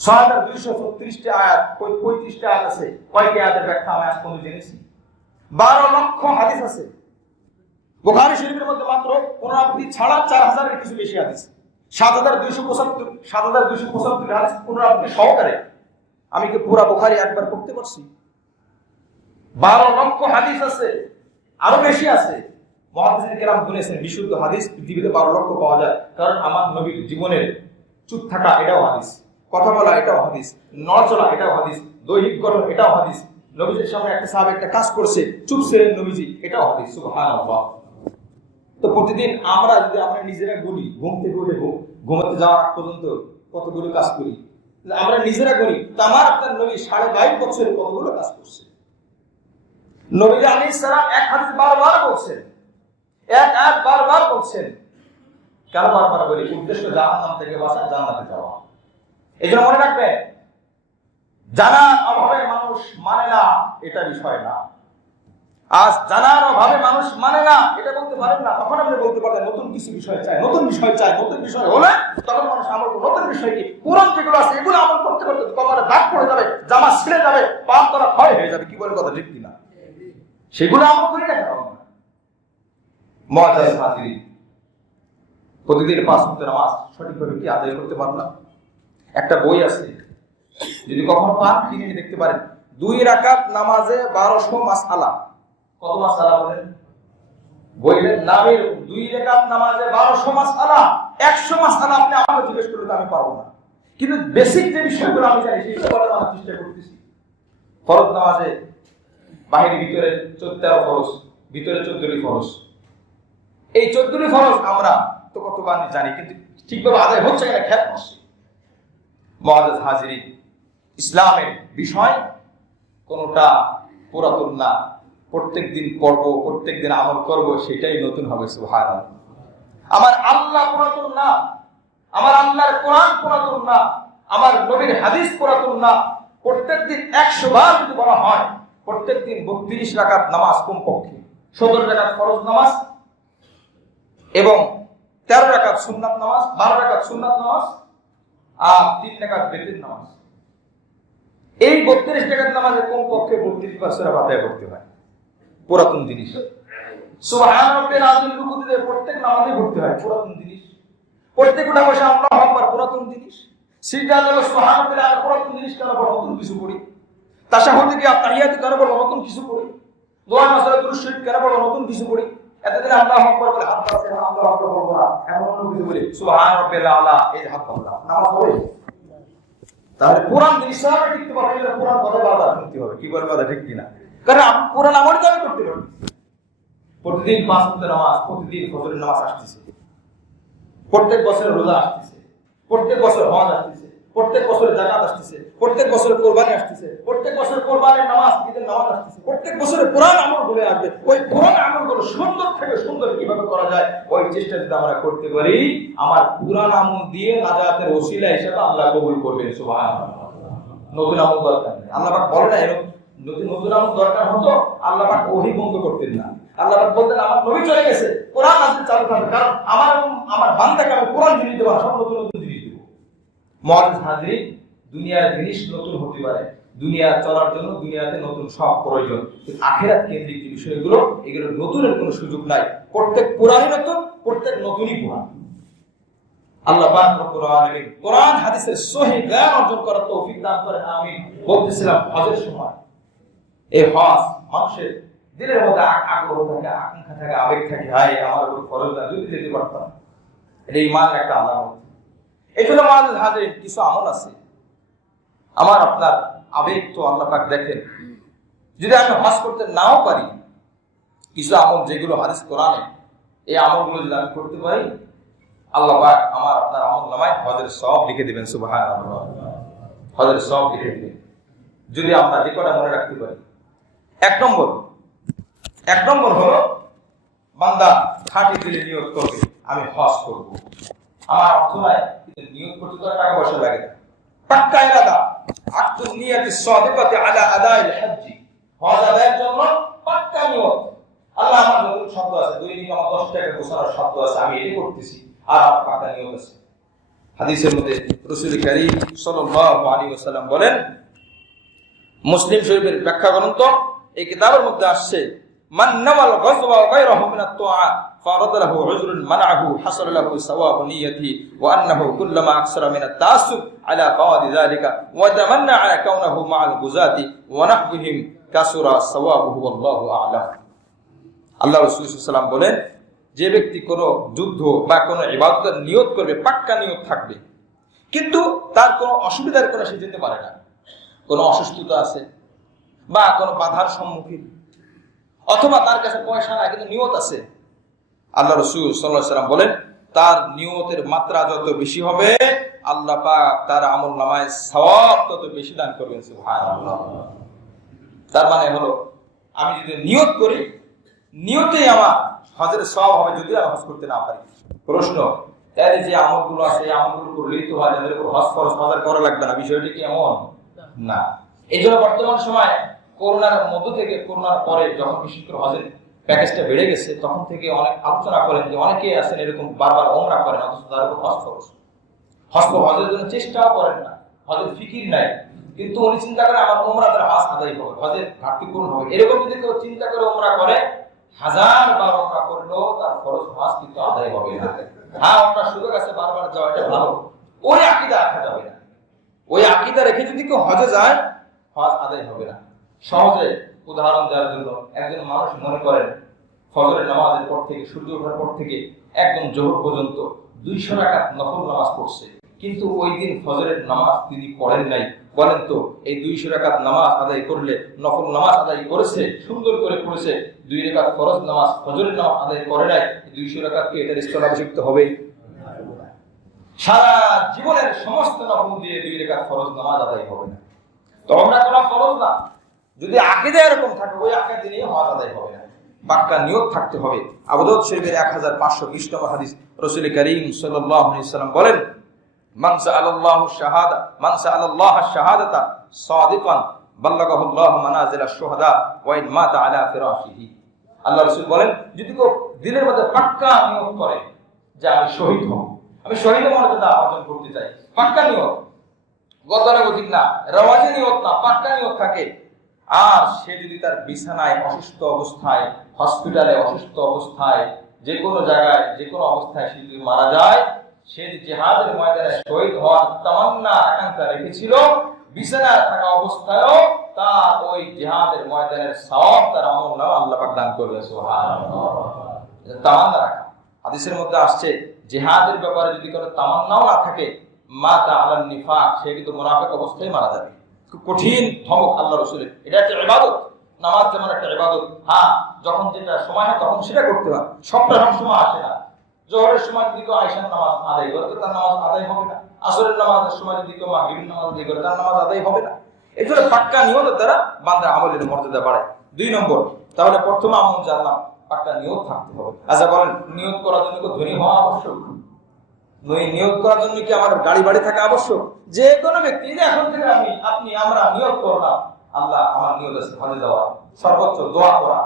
6236টি আয়াত, 35টি আয়াত আছে। কয়টি আয়াতের ব্যাখ্যা আমি আজ পর্যন্ত জেনেছি? 12 লক্ষ হাদিস আছে। বুখারী শরীফের মধ্যে মাত্র পুনরাবৃত্তি ছাড়া 4000 এর কিছু বেশি হাদিস। 7275 হাদিস পুনরাবৃত্তি সহকারে। আমি কি পুরা বুখারী একবার পড়তে পারছি? 12 লক্ষ হাদিস আছে, আরো বেশি আছে। মুহাদ্দিসিন কেরাম বলেছেন বিশুদ্ধ হাদিস পৃথিবীতে 12 লক্ষ পাওয়া যায়। কারণ আমার নবীর জীবনের চুপ থাকা এটাও হাদিস, কথা বলা এটাও হাদিস, নড়চলা এটাও হাদিস, দৈহিক গঠন এটাও হাদিস, নবীজির সামনে একটা সাহাবা একটা কাজ করছে চুপ ছিলেন নবীজি, এটাও হাদিস। সুবহানাল্লাহ। তো প্রতিদিন আমরা নিজেরা গুনি, ঘুম থেকে উঠে ঘুমাতে যাওয়ার আগ পর্যন্ত কতগুলো কাজ করি, আমরা নিজেরা করি। তো আমার আপনার নবী 22.5 বছরে কতগুলো কাজ করছে। নবী আলাইহিস সালাম এক হাদিস বারবার বলছেন, এক আয়াত বারবার বলছেন। কেন বারবার বলি? উদ্দেশ্য জাহান্নাম থেকে বাঁচা, জান্নাতে যাওয়া। এজন্য মনে রাখবেন, জানার অভাবে মানুষ মানে না এটা বিষয় না। আজ জানার অভাবে মানুষ মানে না এটা বলতে পারেন না, তখন আপনি বলতে পারবেন নতুন কিছু বিষয় চাই, নতুন বিষয় হলে তখন মানুষ আমল করবে। নতুন বিষয় কি? পুরান যেগুলো আছে এগুলো আমল করতে করতে কপালে দাগ পড়ে যাবে, জামা ছিঁড়ে যাবে, পাপ তলা ক্ষয় হয়ে যাবে। কি বলে কথা ঠিক কিনা? সেগুলো আমল করি না কেন? মুআজ্জাজ হাজিরিন, প্রতিদিন 5 ওয়াক্ত নামাজ সঠিকভাবে কি আদায় করতে পারলাম? একটা বই আছে, যদি কখনো পান কিনে দেখতে পারেন। 2 রাকাত নামাজে 1200 মাসআলা। কত মাসআলা বলেন? বইয়ের নামের 2 রাকাত নামাজে 1200 মাসআলা। 100 মাসআলা আপনি আমাকে জিজ্ঞেস করলে তো আমি পারবো না, কিন্তু বেসিক যে বিষয়গুলো আমি জানি সেইগুলো জানার চেষ্টা করতেছি। ফরজ নামাজে বাহির ভিতরে 13 ফরজ, ভিতরে 14টি ফরজ। এই 14টি ফরজ আমরা তো কতবার জানি, কিন্তু ঠিকভাবে আদায় হচ্ছে কিনা খেয়াল করছি। মুআজ্জাজ হাজিরিন, ইসলামের বিষয় কোনটা পুরাতন না। প্রত্যেকদিন পড়বো, প্রত্যেকদিন আমল করব, সেটাই নতুন হবে। সুবহানাল্লাহ। আমার আল্লাহ পুরাতন না, আমার আল্লাহর কোরআন পুরাতন না, আমার নবীর হাদিস পুরাতন না। প্রত্যেকদিন 100 বার যদি বলা হয়, প্রত্যেকদিন 32 রাকাত নামাজ কমপক্ষে, 17 রাকাত ফরজ নামাজ এবং 13 রাকাত সুন্নাত নামাজ, 12 রাকাত সুন্নাত নামাজ আর 3 রাকাত বেতির নামাজ। এই 32 রাকাত নামাজে কমপক্ষে 32 বার সূরা ফাতিহা পড়তে হয়। পুরাতন জিনিস সুবহান রাব্বিল আযীম রুকুতে প্রত্যেক নামাজে পড়তে হয়, পুরাতন জিনিস। প্রত্যেক উঠা বসে আল্লাহু আকবার, পুরাতন জিনিস। সিজদাতে সুবহান রাব্বিল আযীম, পুরাতন জিনিস। কেন পড়ো? নতুন কিছু পড়ি। তাশাহুদে কি তাহিয়াতে কেন পড়ো? নতুন কিছু পড়ি। দোয়া মাসআলা দুরূদ শরীফ কেন পড়ো? নতুন কিছু পড়ি। এতদিন আল্লাহু আকবার বলে হাত পাচ্ছে, আল্লাহু আকবার বলবো না, এখন অন্য কিছু বলি, সুবহান রাব্বিল আলা, এই হাত পাল্লা, নামাজ হবে। তাহলে কোরআন জিনিস সারা টিকতে পারবে না, কোরআন কথা বারবার শুনতে হবে, কি বলবে কথা ঠিক কিনা? কারণ আপনি কোরআন আমল তো করতে পারবেন। প্রতিদিন 5 ওয়াক্ত নামাজ, প্রতিদিন ফজরের নামাজ আসতেছে, প্রত্যেক বছর রোজা আসতেছে, প্রত্যেক বছর হজ আসতেছে, প্রত্যেক বছর যাকাত আসতেছে, প্রত্যেক বছর কুরবানি আসতেছে, প্রত্যেক বছর কুরবানির নামাজ, ঈদের নামাজ আসতেছে, প্রত্যেক বছরে কোরআন আমল বলে আসবে। ওই কোরআন আমলগুলো সুন্দর থেকে সুন্দর কিভাবে করা যায়, ওই চেষ্টা যদি আমরা করতে পারি, আমার কোরআন আমল দিয়ে নাজাতের ওসিলা হিসেবে আল্লাহ কবুল করবেন। সুবহানাল্লাহ। নতুন আমল দরকার নেই। আল্লাহ পাক বলে না এরকম নতুন আমল দরকার হতো, আল্লাহ পাক ওহী বন্ধ করতেন না। আল্লাহ পাক বলতেন আমার নবী চলে গেছে, কোরআন নাযিল চালু থাকবে, কারণ আমার বান্দাকে আমি কোরআন জিনিস দেব, সব নতুন নতুন জিনিস দেব। মুআজ্জিজ হাজিরিন, দুনিয়ার জিনিস নতুন হতে পারে, দুনিয়া চলার জন্য দুনিয়াতে নতুন সব প্রয়োজন, কিন্তু আখিরাত কেন্দ্রিক যে বিষয়গুলো, এগুলো নতুনের কোনো সুযোগ নাই। প্রত্যেক কোরআনই নতুন, প্রত্যেক নতুনই কোরআন। আল্লাহ পাক রব্বুল আলামিন কোরআন হাদিসের সহিহ জ্ঞান অর্জন করার তৌফিক দান করেন, আমিন। বলতেছিলাম হজের সময়, এই হজ মানুষের দিলের মধ্যে আগ্রহ থাকে, আকাঙ্ক্ষা থাকে, আবেগ থাকে, হায় আমার উপর ফরজ না, যদি যেতে পারতাম। এটা ঈমানের একটা আলামত। এই জন্য মুআজ্জিজ হাজিরিন, কিছু আমল আছে আমার আপনার আবেগ তো আল্লাহ পাক দেখেন, যদি আমি হজ করতে নাও পারি, কিছু আমল যেগুলো হাদিস কোরআনে, এই আমলগুলো যদি আমি করতে পারি, আল্লাহ পাক আমার আপনার আমলনামায় হজের সওয়াব লিখে দিবেন। সুবহানাল্লাহ। হজের সওয়াব লিখে দিবেন যদি আমরা যে কটা মনে রাখতে পারি। এক নম্বর হলো বান্দা খাঁটি দিলে নিয়ত করবে আমি হজ করব। আমার অর্থ নাই, কিন্তু নিয়ত করতে তো টাকা পয়সা লাগে না। পাক্কা ইরাদা, আকদুন নিয়াতি সাদিকাতি আলা আদাইল হজ্জ, হজ আদায়ের জন্য পাক্কা নিয়ত। আল্লাহ আমার নতুন শব্দ আছে, দৈনিক আমার 10 টাকা গোছানোর শব্দ আছে, আমি এটাই করতেছি, আর আমার পাক্কা নিয়ত আছে। হাদিসের মধ্যে রাসূল কারীম সাল্লাল্লাহু আলাইহি ওয়াসাল্লাম বলেন, মুসলিম শরীফের ব্যাখ্যা গ্রন্থ এই কিতাবের মধ্যে আসছে, মান নাওয়াল গাজওয়া গায়রাহু মিন আত-তুআ ফারাদ লাহু উযরুন মানআহু হাসাল লাহু সাওয়াবু নিয়তি ওয়া আন্নাহু কুল্লামা আকসারা মিন আত-তাআসসুব আলা ফাওয়াদি যালিকা ওয়া তামান্না আলা কাউনাহু মা'আল গুযাতি ওয়া নাহবিহিম কাসুরা সাওয়াবুহু ওয়াল্লাহু আ'লাম। আল্লাহ রাসূল সাল্লাল্লাহু আলাইহি ওয়াসাল্লাম বলেন, যে ব্যক্তি কোনো যুদ্ধ বা কোনো ইবাদতের নিয়ত করবে, পাক্কা নিয়ত থাকবে, কিন্তু তার কোনো অসুবিধার কোনো সে যেতে পারে না, কোনো অসুস্থতা আছে বা কোনো বাধার সম্মুখীন, অথবা তার কাছে পয়সা নাই কিন্তু নিয়ত আছে, আল্লাহ রাসূল সাল্লাল্লাহু আলাইহি ওয়াসাল্লাম বলেন তার নিয়তের মাত্রা যত বেশি হবে, আল্লাহ পাক তার আমলনামায় সওয়াব তত বেশি দান করবেন। সুবহানাল্লাহ। তার মানে হলো আমি যদি নিয়ত করি, নিয়তেই আমার হজের সওয়াব হবে, যদি আমি হজ করতে না পারি। প্রশ্ন, এর যে আমলগুলো আছে এই আমলগুলো করলেই তো হয়, যাদের উপর হজ ফরজ হজ করা লাগবে না, বিষয়টি কি এমন না। এই জন্য বর্তমান সময় করোনার মধ্য থেকে, করোনার পরে যখন বিশেষ করে হজের প্যাকেজটা বেড়ে গেছে, তখন থেকে অনেক আলোচনা করেন যে অনেকে আছেন এরকম বারবার ওমরা করেন, অথচ তার উপর হজ ফরজ, হজের জন্য চেষ্টাও করেন না, হজের ফিকির নাই, কিন্তু উনি চিন্তা করে আমার ওমরা তার হজ আদায় হবে, হজের ঘাটতি পূরণ হবে। এরকম যদি কেউ চিন্তা করে ওমরা করে, 1000 বার ওমরা করলেও তার ফরজ হজ কিন্তু আদায় হবে না। হ্যাঁ, ওমরা সুযোগ আছে বারবার যাওয়া, এটা ভালো, ওই আকীদা রাখা যাবে না। ওই আকীদা রেখে যদি কেউ হজে যায়, হজ আদায় হবে না। সহজে উদাহরণ দেওয়ার জন্য, একজন মানুষ মনে করেন ফজরের নামাজের পর থেকে, সূর্য ওঠার পর থেকে একদম জোহর পর্যন্ত 200 রাকাত নফল নামাজ পড়ছে, কিন্তু ওই দিন ফজরের নামাজ তিনি পড়েন নাই। বলেন তো, এই 200 রাকাত নামাজ আদায় করলে, নফল নামাজ আদায় করেছে, সুন্দর করে পড়েছে, 2 রাকাত ফরজ নামাজ ফজরের নামাজ আদায় করে নাই, 200 রাকাতকে এটার স্থলাভিষিক্ত হবে? সারা জীবনের সমস্ত নফল দিয়ে 2 রাকাত ফরজ নামাজ আদায় হবে না। তো আমরা করা ফরজ না, যদি আকীদা এরকম থাকে, ওই আকীদা নিয়ে হজ আদায় হবে না, পাক্কা নিয়ত থাকতে হবে। আবু দাউদ শরীফের 1520 নম্বর হাদিস, রাসূল কারীম সাল্লাল্লাহু আলাইহি ওয়াসাল্লাম বলেন, মান সাআলাল্লাহু শাহাদা, মান সাআলাল্লাহু শাহাদাতা সাদিকান বাল্লাগাহু আল্লাহু মানাজিল আশ-শুহাদা ওয়া ইন মাতা আলা ফিরাশিহি। আল্লাহ রাসূল বলেন, যদি কেউ দিলের মধ্যে পাক্কা নিয়ত করে যে আমি শহীদ হব, আমি শহীদের মর্যাদা অর্জন করতে চাই, পাক্কা নিয়ত, গতানুগতিক না, রওয়াজি নিয়ত না, পাক্কা নিয়ত থাকে, আর সে যদি তার বিছানায় অসুস্থ অবস্থায়, হসপিটালে অসুস্থ অবস্থায়, যে কোনো জায়গায় যে কোনো অবস্থায় সে যদি মারা যায়, সে জিহাদের ময়দানে শহীদ হওয়ার তামান্না আকাঙ্ক্ষা রেখেছিল, বিছানায় থাকা অবস্থায়ও তার ওই জিহাদের ময়দানের সওয়াব তার আমলনামায় আল্লাহ পাক দান করবে। সুবহানাল্লাহ। তামান্না রাখা, হাদিসের মধ্যে আসছে জিহাদের ব্যাপারে যদি কোনো তামান্নাও না থাকে, মাতা আলান নিফাক, সে কিন্তু মুনাফিক অবস্থায় মারা যাবে। খুব কঠিন ধমক আল্লাহ রাসূলের। এটা একটা ইবাদত, নামাজ যেমন একটা ইবাদত। হ্যাঁ, যখন যেটা সময় হয় তখন সেটা করতে হয়, সবটা সময় আসে না। জোহরের সময় যদি কেউ আয়েশার নামাজ আদায় করে তো তার নামাজ আদায় হবে না। আসরের নামাজের সময় যদি কেউ মাগরিবের নামাজ আদায় করে তার নামাজ আদায় হবে না। এই জন্য পাক্কা নিয়তের দ্বারা বান্দার আমলের মর্যাদা বাড়ায়। 2 নম্বর, তাহলে প্রথম আমল জানলাম, পাক্কা নিয়ত থাকতে হবে। আচ্ছা বলেন, নিয়ত করার জন্য কি ধনী হওয়া আবশ্যক? নিয়ত করার জন্য কি আমার গাড়ি বাড়ি থাকা আবশ্যক? যে কোনো ব্যক্তি, এখন থেকে আমরা নিয়ত করলাম, আল্লাহ আমার নিয়ত আছে হজে যাওয়া, সর্বোচ্চ দোয়া করা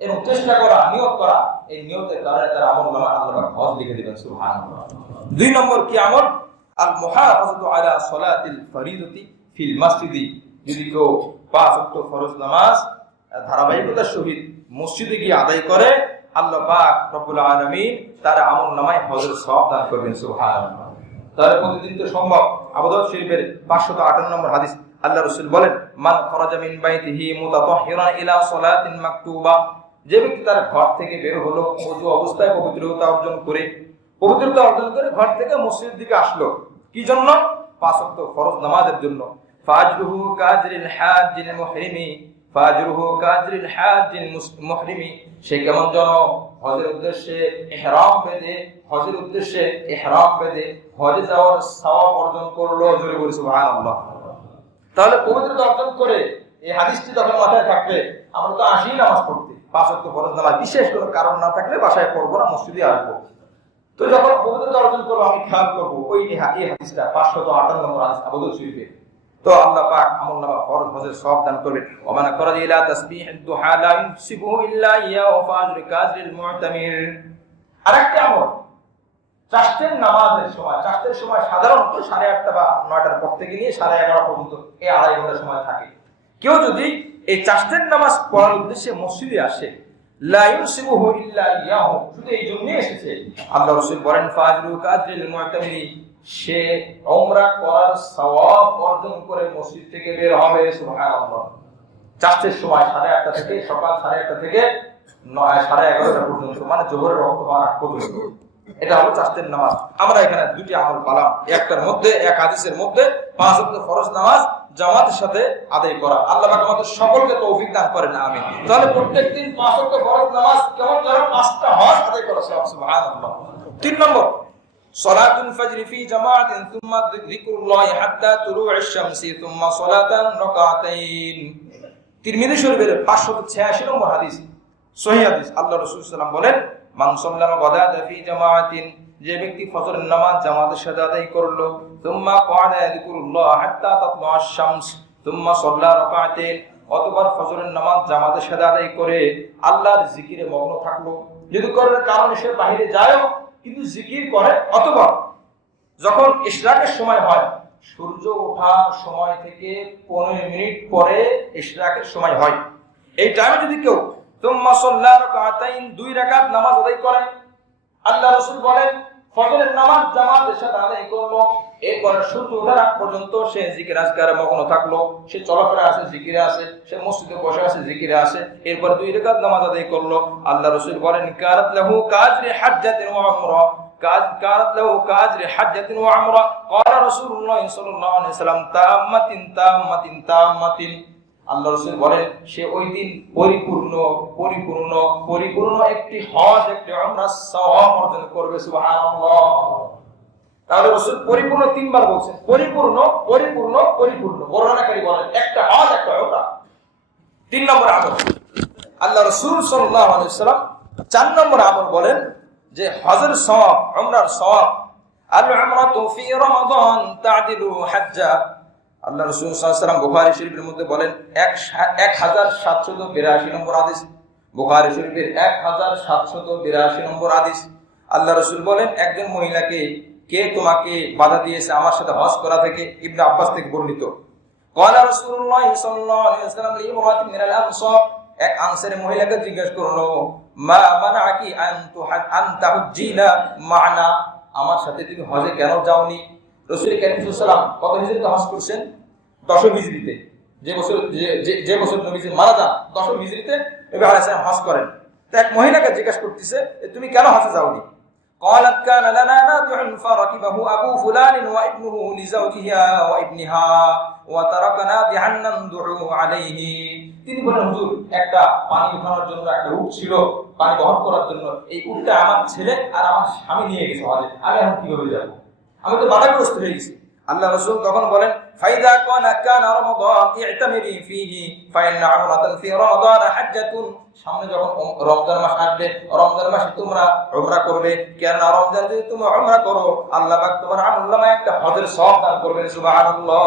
এবং চেষ্টা করা, নিয়ত করা, এই নিয়তের কারণে তার আমলনামায় আল্লাহ পাক হজ লিখে দিবেন। সুবহানাল্লাহ। 2 নম্বর কি আমল? আল মুহাফাজাতু আলা সালাতিল ফরিদতি ফিল মসজিদি। যদি কেউ 5 ওয়াক্ত ফরজ নামাজ ধারাবাহিকতার সহিত মসজিদে গিয়ে আদায় করে, আল্লাহ পাক রব্বুল আলামিন তার আমলনামায় হজের সওয়াব দান করবেন। সুবহানাল্লাহ। তাহলে প্রতিদিন তো সম্ভব। আবু দাউদ শরীফের 558 নম্বর হাদিস, আল্লাহ রাসূল বলেন, মান খরাজা মিন বাইতিহি মুতাতাহহিরান ইলা সালাতিন মাকতুবা। যে ব্যক্তি তার ঘর থেকে বের হলো ওযু অবস্থায় পবিত্রতা অর্জন করে ঘর থেকে মসজিদের দিকে আসলো, কি জন্য? 5 ওয়াক্ত ফরজ নামাজের জন্য। ফাজরুহু কাজরিল হাজ্জিল মুহরিমি, ফাজরুহু কাজরিল হাজ্জিল মুহরিমি। সে কেমন যেন হজের উদ্দেশ্যে ইহরাম বেঁধে হজে যাওয়ার সওয়াব অর্জন করলো। জোরে বলি সুবহানাল্লাহ। তাহলে পবিত্রতা অর্জন করে এই হাদিসটি যখন মাথায় থাকবে, আমরা তো আসি নামাজ পড়তে, 5 ওয়াক্ত ফরজ নামাজ বিশেষ কোনো কারণ না থাকলে বাসায় পড়বো না, মসজিদে আসবো। তো যখন পবিত্রতা অর্জন করবো, আমি খেয়াল করবো ওই হাদিসটা 558 নম্বর হাদিস আবু দাউদ শরীফে। তো আল্লাহ পাক আমলনামা ফরজ হজের সওয়াব দান করবেন। ওয়া মান খরাজা ইলা তাসবিহিদ দুহা লা ইউসিবুহু ইল্লা ইয়াহু ফাজরু কাজরিল মুতামির। আরেকটা আমল, চাষের নামাজের সময়, চাষের সময় সাধারণত 8:30 বা 9টার পর থেকে নিয়ে 11:30 পর্যন্ত এই 2.5 ঘন্টা সময় থাকে। কেউ যদি এই চাষের নামাজ পড়ার উদ্দেশ্যে মসজিদে আসে, লা ইউসিবুহু ইল্লা ইয়াহু, শুধু এই জন্যই এসেছে, আল্লাহ রাসূল বলেন ফাজরু কাজরিল মুতামির, সে উমরা করার সওয়াব অর্জন করে মসজিদ থেকে বের হবে। সুবহানাল্লাহ। চাষের সময় 8:30 থেকে, সকাল 8:30 থেকে 11:30 পর্যন্ত, মানে জোহরের ওয়াক্ত হওয়ার আগ পর্যন্ত। এটা হলো চাষের নামাজ। আমরা এখানে 2টি আমল পালাম, একটার মধ্যে, এক হাদিসের মধ্যে 5 ওয়াক্ত ফরজ নামাজ জামাতের সাথে আদায় করা। আল্লাহ পাক আমাদের সকলকে তৌফিক দান করেন, আমিন। তাহলে প্রত্যেকদিন 5 ওয়াক্ত ফরজ নামাজ কেমন যেন 5টা হজ আদায় করা। সুবহানাল্লাহ। 3 নম্বর, সালাতুল ফজর ফি জামাআতিন থুম্মা যিকরুল্লাহি হাত্তা তুলু'আশ শামসি থুম্মা সালাতান রাকাতাইন। তিরমিজি শরীফের 586 নম্বর হাদিস, সহিহ হাদিস। আল্লাহ রাসূল সাল্লাল্লাহু আলাইহি ওয়াসাল্লাম বলেন, মান সাল্লামা গাদাতা ফি জামাআতিন, যে ব্যক্তি ফজরের নামাজ জামাতের সাথে আদায় করলো, থুম্মা ক্বাদা যিকরুল্লাহ হাত্তা তাতলু'আশ শামস থুম্মা সাল্লা রাকাতাইন, অতঃপর ফজরের নামাজ জামাতের সাথে আদায় করে আল্লাহর জিকিরে মগ্ন থাকলো। যদি করার কারণে সে বাইরে যায় কিন্তু জিকির করে, অথবা যখন ইশরাকের সময় হয়, সূর্য ওঠার সময় থেকে 15 মিনিট পরে ইশরাকের সময় হয়, এই টাইমে যদি কেউ তুম্মা সাল্লা রাকাতাইন, 2 রাকাত নামাজ আদায় করে, আল্লাহ রাসূল বলেন ফজরের নামাজ জামাতের সাথে আদায় করলো, এরপর সূর্য ওঠার আগ পর্যন্ত সে জিকির আজকারে মগ্ন থাকলো, সে চলাফেরা আছে, জিকিরে আছে, সে মসজিদে বসে আছে, জিকিরে আছে, এরপর 2 রাকাত নামাজ আদায় করলো, আল্লাহ রাসূল বলেন কারাত লাহু কাজরি হাজ্জাতিন ওয়া উমরা, কারাত লাহু কাজরি হাজ্জাতিন ওয়া উমরা। ক্বালা রাসূলুল্লাহ সাল্লাল্লাহু আলাইহি ওয়াসাল্লাম তাম্মাতিন তাম্মাতিন তাম্মাতিন। আল্লাহ রাসূল বলেন সে ওই দিন পরিপূর্ণ একটি হজ, একটি উমরার সওয়াব অর্জন করবে। সুবহানাল্লাহ। তাহলে রাসূল পরিপূর্ণ 3 বার বলেছেন, পরিপূর্ণ। বর্ণনাকারী বলেন একটা হজ, একটা উমরা। 3 নম্বর আমল, আল্লাহ রাসূল সাল্লাল্লাহু আলাইহি ওয়াসাল্লাম 4 নম্বর আমল বলেন যে হজের সওয়াব, উমরার সওয়াব। আল উমরাতু ফি রমাদান তা'দিলু হাজ্জা। আল্লাহ রাসূল সাল্লাল্লাহু আলাইহি ওয়াসাল্লাম বুখারী শরীফের মধ্যে বলেন 1782 নম্বর হাদিস, বুখারী শরীফের 1782 নম্বর হাদিস। আল্লাহ রাসূল বলেন একজন মহিলাকে কে তোমাকে বাধা দিয়েছে আমার সাথে হজ করা থেকে? ইবনে আব্বাস থেকে বর্ণিত। قال رسول الله صلى الله عليه وسلم لامرأة من الأنصار, এক আনসারী মহিলাকে জিজ্ঞেস করলো, মা মানাকি আন তাহুজ্জিনা মা'না, আমার সাথে তুমি হজে কেন যাওনি? রাসূল কারীম সাল্লাল্লাহু আলাইহি ওয়াসাল্লাম কত হিজরিতে হজ করছেন? 10 হিজরিতে। যে বছর নবীজি মারা যান 10 হিজরিতে নবী আলাইহিস সালাম হজ করেন। তো এক মহিলাকে জিজ্ঞেস করতেছে, তুমি কেন হজে যাওনি? قالت كان لنا نادع فركبه أبو فلان وابنه لزوجها وابنها وتركنا بها نندع عليه. তিনি বলেন, হুজুর, একটা পানি উঠানোর জন্য একটা উট ছিল, পানি বহন করার জন্য। এই উটটা আমার ছেলে আর আমার স্বামী নিয়ে গেছে হজে, আমি এখন কিভাবে যাব? আমি তো বাধাগ্রস্ত হয়ে গেছি। আল্লাহ রাসূল তখন বলেন, ফাইদা কানা রমাদান ইতামিরি ফীহি ফাইন্না উমরাতান ফি রমাদান হাজ্জাতুন। সামনে যখন রমজান মাস আসবে, রমজান মাসে তোমরা উমরা করবে, কেননা রমজান যদি তোমরা উমরা করো আল্লাহ পাক তোমার আমলনামায় একটা হজের সওয়াব দান করবেন। সুবহানাল্লাহ।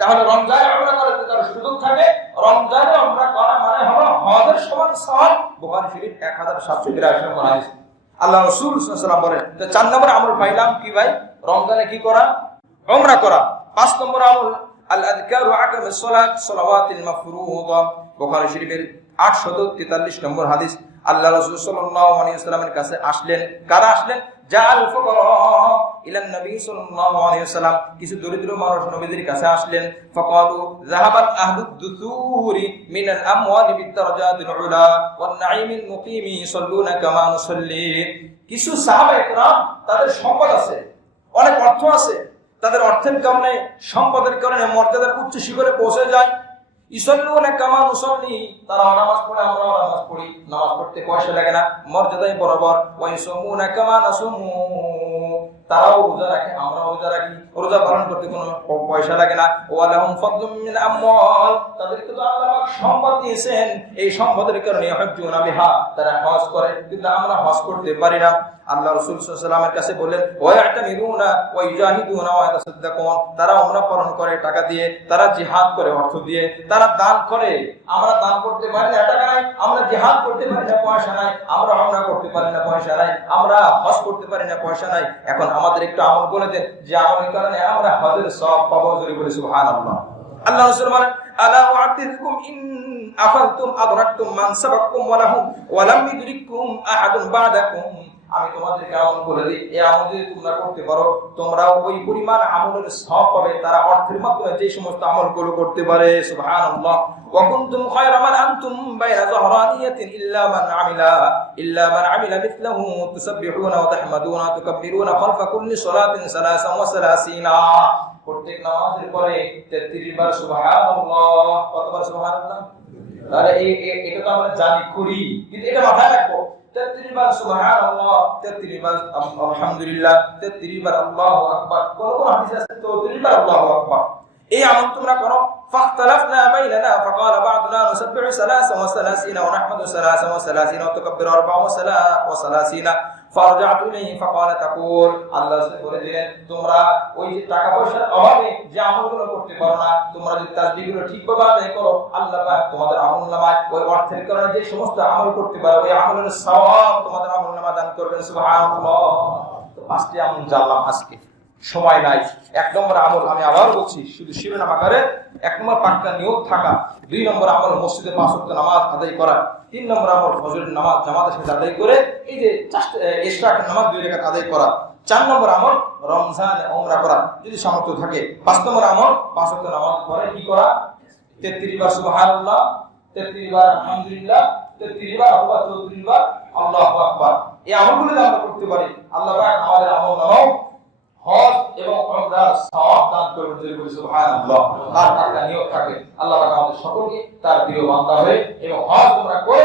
তাহলে রমজানে উমরা করতে তার সুযোগ থাকে, রমজানে উমরা করা মানে হলো হজের সমান সওয়াব। বুখারী শরীফ 1782 নম্বর হাদিস। আল্লাহ রাসূল সাল্লাল্লাহু আলাইহি ওয়াসাল্লাম বলেন, তো 4 নম্বর আমল পাইলাম কি ভাই? রমজানে কি করা? উমরা করা। 5 নম্বর আমল আল আযকারু আকামিস সালাত সালাওয়াতিল মাফরুযা। বুখারী শরীফের 843 নম্বর হাদিস। আল্লাহ রাসূল সাল্লাল্লাহু আলাইহি ওয়াসাল্লামের কাছে আসলেন। কারা আসলেন? জাআল ফুকারা ইলান নবী সাল্লাল্লাহু আলাইহি ওয়াসাল্লাম, কিছু দরিদ্র মানুষ নবীর কাছে আসলেন। ফাকালু যাহাবাত আহলুদ দুসুরি মিনাল আমওয়ালি বিদারাজাতিল উলা ওয়ান নাঈমিল মুকিমি ইসাল্লুনা কামা নুসাল্লি। কিছু সাহাবায়ে কেরাম, তাদের সম্পদ আছে, অনেক অর্থ আছে, তাদের অর্থের কারণে, সম্পদের কারণে মর্যাদার উচ্চ শিখরে পৌঁছে যায়। ইসাল্লুনা কামা নুসাল্লি, তারা নামাজ পড়ে, আমরা নামাজ পড়ি, নামাজ পড়তে পয়সা লাগে না, মর্যাদায় বরাবর। ওয়া ইয়াসুমুনা কামা নাসুমু, তারাও রোজা রাখে, আমরাও রোজা রাখি, রোজা পালন করতে কোনো পয়সা লাগে না। ওয়া লাহুম ফাদলুম মিন আমওয়াল, তাদেরকে তো আল্লাহ পাক সম্পদ দিয়েছেন, এই সম্পদের কারণে হজ্জুনা বিহা, তারা হজ করে, কিন্তু আমরা হজ করতে পারি না। আল্লাহ রাসূল সাল্লাল্লাহু আলাইহি ওয়াসাল্লামের কাছে বললেন, ওয়া ইয়াতামিরুনা ওয়া ইউজাহিদুনা ওয়া ইয়াতাসাদ্দাকুন, তারা উমরা পালন করে টাকা দিয়ে, তারা জিহাদ করে অর্থ দিয়ে, তারা দান করে। আমরা দান করতে পারি না, টাকা নাই, আমরা জিহাদ করতে পারি না, পয়সা নাই, আমরা উমরা করতে পারি না, পয়সা নাই, আমরা হজ করতে পারি না, পয়সা নাই। এখন আমাদের একটু আমল বলে দেন, যে আমলের কারণে আমরা হজের সওয়াব পাবো। জোরে বলি সুবহানাল্লাহ। আল্লাহ রাসূল বলেন, আলা উআতিকুম ইন আফালতুম আদরাকতুম মান সাবাকুম ওয়া লাহুম ওয়া লাম ইদরিকুম আহাদুন বা'দাকুম। আমি তোমাদেরকে আমল বলে দিই, এই আমল যদি তোমরা করতে পারো, তোমরাও ওই পরিমাণ আমলের সওয়াব পাবে তারা অর্থের মাধ্যমে যে সমস্ত আমলগুলো করতে পারে। সুবহানাল্লাহ। ওয়া কুনতুম খায়রা মান আনতুম বাইনা যহরানিয়াতিন ইল্লা মান আমিলা মিথলাহু তুসাব্বিহুনা ওয়া তাহমাদুনা ওয়া তুকাব্বিরুনা খালফা কুল্লি সালাতিন সালাসান ওয়া সালাসিনা। প্রত্যেক নামাজের পরে 33 বার সুবহানাল্লাহ। কতবার সুবহানাল্লাহ? তাহলে এটা তো আমরা জানি করি, কিন্তু এটা মাথায় রাখবো, 33 বার সুবহানাল্লাহ, 33 বার আলহামদুলিল্লাহ, 33 বার আল্লাহু আকবার। কোন হাদিসে আছে 33 বার আল্লাহু আকবার। এই আমল তোমরা করো। ফাখতালাফনা বাইনানা ফাকালা বা'দুনা নুসাব্বিহু 33 ওয়া নাহমাদু 33 ওয়া তুকাব্বিরু 34 ফারজাতু ইলাইহি ফাকালা তাকুল। আল্লাহ বলে দিলেন, তোমরা ওই যে টাকা পয়সার অভাবে যে আমলগুলো করতে পারো না, তোমরা যদি তাসবিহগুলো ঠিকভাবে আদায় করো, আল্লাহ পাক তোমাদের আমলনামায় ওই অর্থের কারণে যে সমস্ত আমল করতে পারো, ওই আমলের সওয়াব তোমাদের আমলনামায় দান করবেন। সুবহানাল্লাহ। তো 5টি আমল জানলাম আজকে, সময় নাই। 1 নম্বর আমল আমি আবার বলছি, শুধু শিরোনাম আকারে। 1 নম্বর পাক্কা নিয়ত থাকা। 2 নম্বর আমল মসজিদে 5 ওয়াক্ত নামাজ আদায় করা। 3 নম্বর আমল ফজরের নামাজ জামাতের সাথে আদায় করে এই যে ইশরাকের নামাজ 2 রাকাত আদায় করা। 4 নম্বর আমল রমজানে উমরা করা যদি সামর্থ্য থাকে। 5 নম্বর আমল 5 ওয়াক্ত নামাজ পড়ে কি করা? 33 বার সুবহানাল্লাহ, 33 বার আলহামদুলিল্লাহ, 33 বার আল্লাহ, 34 বার আল্লাহু আকবার। এই আমলগুলো যদি আমরা করতে পারি, আল্লাহ পাক আমাদের আমলনামাও হজ এবং উমরার সওয়াব দান করবেন। যদি বলি সুবহানাল্লাহ। তার টাকা নিয়ত থাকে, আল্লাহ পাক আমাদের সকলকে তার প্রিয় বান্দা হয়ে এবং হজ উমরা করে